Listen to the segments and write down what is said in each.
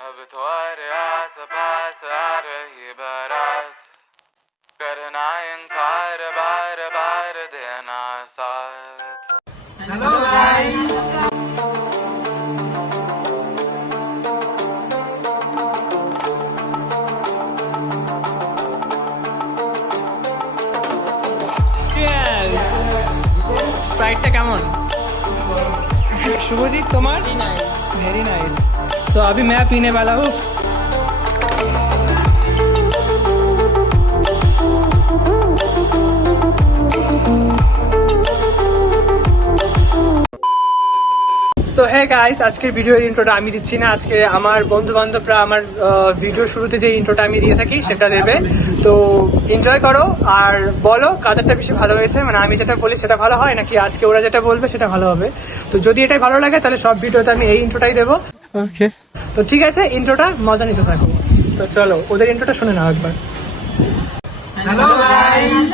अब तुम्हारे आस पास आ रही बारात, करना इनकार बार बार देना साथ। हेलो गाइस, স্প্রাইটটা কেমন? शुभजीत तुम्हार वेरी नाइस। तो अभी मैं पीने वाला हूँ তো হ্যাঁ গাইস, আজকের ভিডিওর ইন্ট্রোটা আমি দিচ্ছি না। আজকে আমার বন্ধু বান্ধবরা আমার ভিডিও শুরুতে যে ইন্ট্রোটা আমি দিয়ে থাকি সেটা দেবে। তো এনজয় করো আর বলো কাদেরটা বেশি ভালো হয়েছে, মানে আমি যেটা বলি সেটা ভালো হয় নাকি আজকে ওরা যেটা বলবে সেটা ভালো হবে। তো যদি এটাই ভালো লাগে তাহলে সব ভিডিওতে আমি এই ইন্ট্রোটাই দেবো। ওকে, তো ঠিক আছে, ইন্ট্রোটা মজা নিতে থাকো। তো চলো ওদের ইন্ট্রোটা শুনে নাও একবার। Hello guys,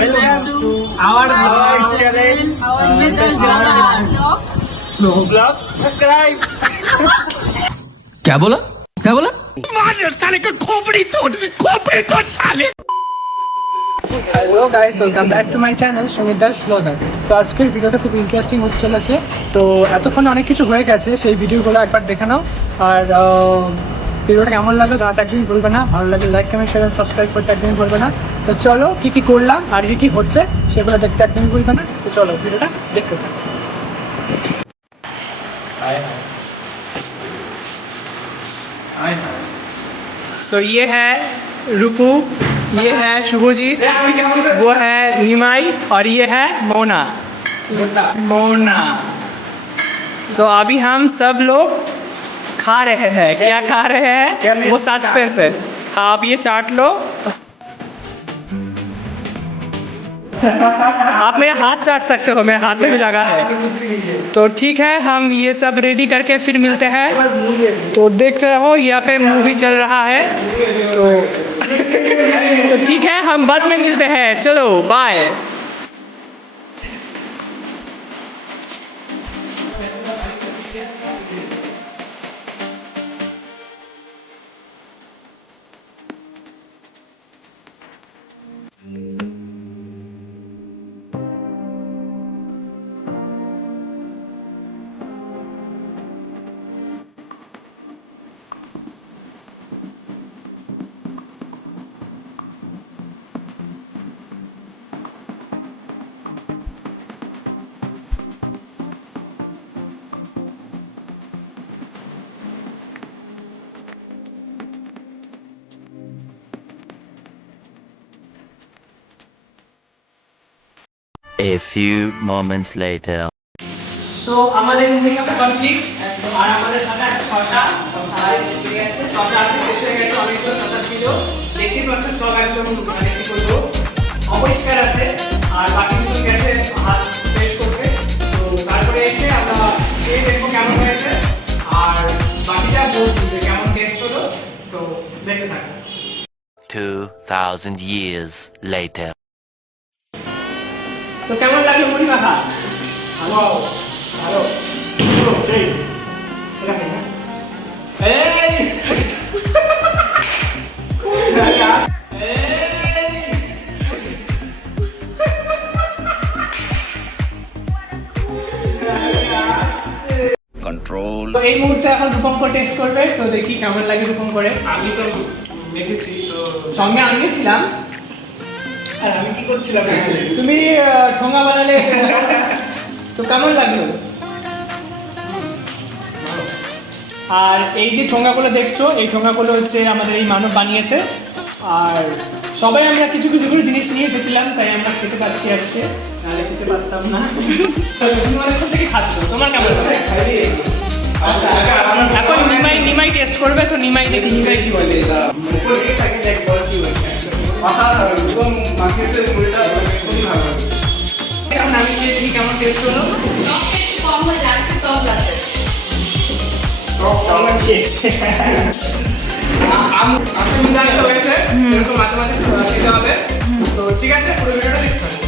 welcome to our blog channel, blog subscribe. क्या बोला क्या बोला? Hello guys, welcome back to my channel Sumit Das blogger. তো আজকের ভিডিওটা খুব ইন্টারেস্টিং হতে চলেছে। তো এতক্ষণ অনেক কিছু হয়ে গেছে, সেই ভিডিওগুলো একবার দেখে নাও। আর ভিডিওটা কেমন লাগলো জানাতে একদিন ভুলবে না। ভালো লাগলে লাইক কমেন্ট শেয়ার সাবস্ক্রাইব করতে একদিন ভুলবে না। তো চলো কী কী করলাম আর কী হচ্ছে সেগুলো দেখতে একদিন ভুলবে না। তো চলো ভিডিওটা দেখতে থাকো। तो ये है रूपू, ये है शुभजीत, वो है निमाई और ये है मोना। मोना। तो अभी हम सब लोग खा रहे हैं। क्या खा रहे हैं वो सस्पेंस है। आप ये चाट लो। आप मेरा हाथ चाट सकते हो, मेरे हाथ में भी लगा है। तो ठीक है, हम ये सब रेडी करके फिर मिलते हैं। तो देखते रहो, यहाँ पे मूवी चल रहा है। तो ठीक है, हम बाद में मिलते हैं। चलो bye. A few moments later. তো আমাদের মুভি কমপ্লিট। আর আমাদের খাতা শশা এসে গেছে, শশা এসে গেছে, অনেকগুলো খাতা ছিল। দেখতে পাচ্ছ সব একদম মানে কি বলবো অপরিষ্কার আছে। আর বাকি কিছু গেছে হাত ফ্রেশ করতে। তো তারপরে এসে আমরা খেয়ে দেখবো কেমন হয়েছে, আর বাকিটা বলছি যে কেমন টেস্ট হলো। তো দেখতে থাকো। 2000 years later. তো কেমন লাগলো মুড়ি মাখা? ভালো ভালো সেই এটা খাই না এই Control. তো এই মুহূর্তে এখন রূপঙ্কর টেস্ট করবে। তো দেখি কেমন লাগে রূপঙ্করে। আমি তো মেখেছি, তো সঙ্গে আমি ছিলাম। আর আমি কি করছিলাম? তুমি ঠোঙা বানালে। তো কেমন লাগলো? আর এই যে ঠোঙাগুলো দেখছো, এই ঠোঙাগুলো হচ্ছে আমাদের এই মানব বানিয়েছে। আর সবাই আমরা কিছু কিছু করে জিনিস নিয়ে এসেছিলাম, তাই আমরা খেতে পাচ্ছি আজকে, নাহলে খেতে পারতাম না। তুমি অনেকক্ষণ থেকে খাচ্ছ, তোমার কেমন লাগে? আচ্ছা, এখন নিমাই টেস্ট করবে। তো নিমাই দেখি নিমাই কি বলে। এখন আমি দেখি কেমন টেস্ট হলো। হয়েছে এরকম মাঝে মাঝে খেতে হবে। তো ঠিক আছে, পুরো ভিডিওটা দেখতে হবে।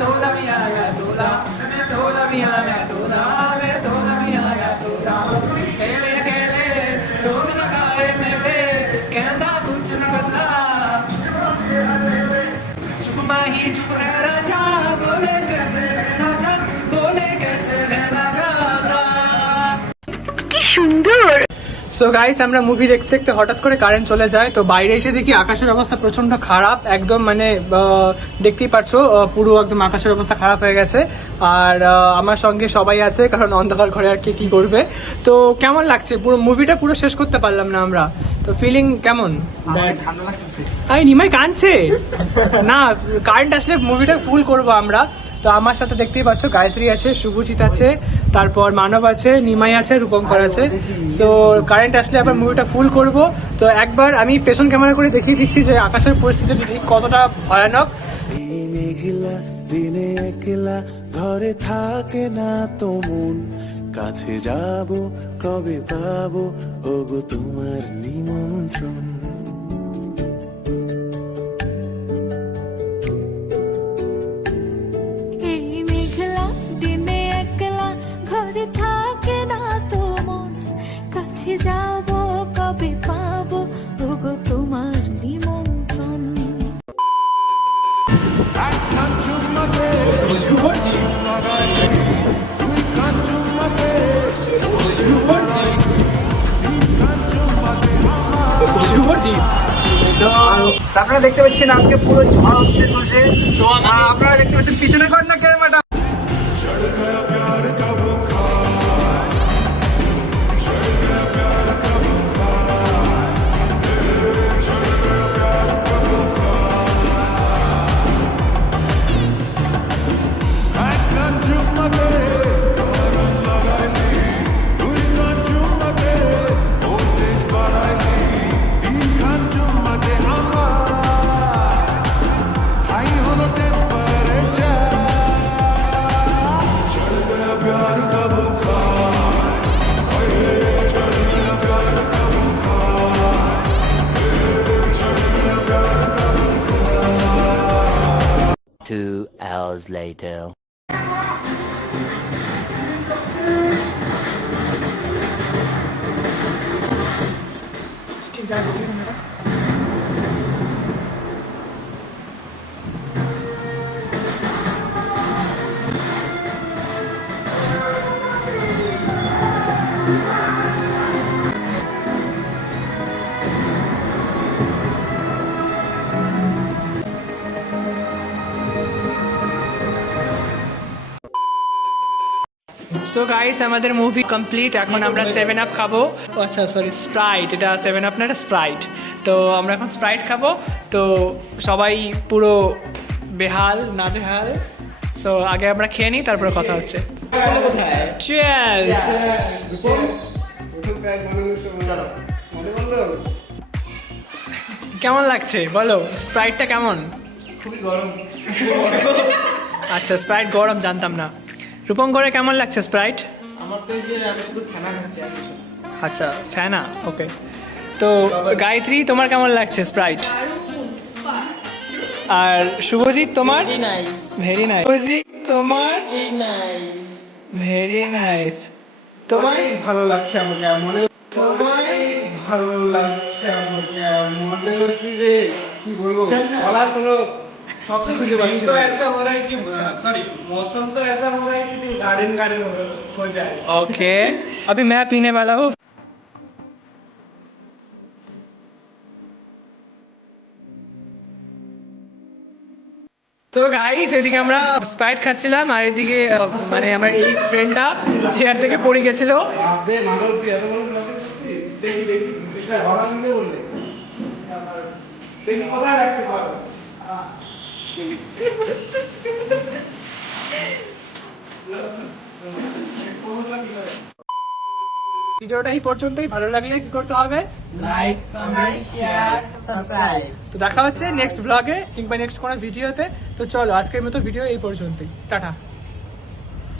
tola mia ya tola mia ya tola mia ya tola kele kele tola kae mele kehna kuch na bata chup mahi chup raja bole kaise na ja bole kaise na ja so guys আমরা movie দেখতে দেখতে হঠাৎ করে current চলে যায়, তো বাইরে এসে দেখি আকাশের অবস্থা প্রচন্ড খারাপ একদম, মানে দেখতেই পারছো পুরো একদম আকাশের অবস্থা খারাপ হয়ে গেছে। আর আমার সঙ্গে সবাই আছে, কারণ অন্ধকার ঘরে আর কে কি করবে। তো কেমন লাগছে, পুরো মুভিটা পুরো শেষ করতে পারলাম না আমরা, তো ফিলিং কেমন? ঠান্ডা লাগতেছে। আরে নিমাই কাঁদছে না, কারেন্ট আসলে মুভিটা ফুল করব আমরা। তো আমার সাথে দেখতেই পাচ্ছ গায়ত্রী আছে, শুভজিৎ আছে, তারপর মানব আছে, নিমাই আছে, রূপঙ্কর আছে। সো কারেন্ট আসলে আবার মুভিটা ফুল করব। তো একবার আমি পেছন ক্যামেরা করে দেখিয়ে দিচ্ছি যে আকাশের পরিস্থিতি ঠিক কতটা ভয়ানক। এই মেঘলা দিনে একলা ঘরে থাকে না তো মন, কাছে যাব কবে পাবো ওগো তোমার নিমন্ত্রণ। এই মেঘলা দিনে একলা ঘরে থাকে না তো মন, কাছে যাব কবে পাবো ওগো তোমার নিমন্ত্রণ। আপনারা দেখতে পাচ্ছেন আজকে পুরো ঝড় হচ্ছে চলছে। তো আপনারা দেখতে পাচ্ছেন পিছনে কর না ক্যামেরাটা। Two hours later. So guys আমাদের মুভি কমপ্লিট, এখন আমরা 7 আপ খাবো। আচ্ছা সরি স্প্রাইট, এটা 7 আপ না, এটা স্প্রাইট। তো আমরা এখন স্প্রাইট খাবো। তো সবাই পুরো বেহাল না বেহাল। সো আগে আমরা খেয়ে নিই, তারপরে কথা হচ্ছে। Cheers! কেমন লাগছে বলো, স্প্রাইটটা কেমন? খুবই গরম। আচ্ছা স্প্রাইট গরম জানতাম না। রূপঙ্করে কেমন লাগছে স্প্রাইট? আমার তো এই যে আমি শুধু ফেনা খাচ্ছি আর কিছু না। আচ্ছা ফ্যানা, ওকে। তো গায়ত্রী তোমার কেমন লাগছে স্প্রাইট? আর শুভজিৎ তোমার? Very nice. শুভজিৎ তোমার? Very nice. তোমার? ভালো লাগছে আমাকে, মনে ভালো লাগছে আমাকে, মনে হচ্ছে যে কি বলবো, বলার কোনো शब्द खुঁজে পাচ্ছি না। तो ऐसा हो रहा है कि सॉरी मौसम तो ऐसा हो रहा है कि गार्डन गार्डन हो जाए। ओके अभी मैं पीने वाला हूँ। তো গাইস এদিকে আমরা স্প্রাইট খাচ্ছিলাম, আর এদিকে মানে আমার এই ফ্রেন্ডটা চেয়ার থেকে পড়ে গেছিল। দেখি কোথায় রাখছে ভিডিওটা এই পর্যন্তই। ভালো লাগলে কি করতে হবে? Like, comment, share, subscribe. তো দেখা হচ্ছে নেক্সট ব্লগে কিংবা নেক্সট কোনো ভিডিওতে। তো চলো আজকের মতো ভিডিও এই পর্যন্তই, টাটা।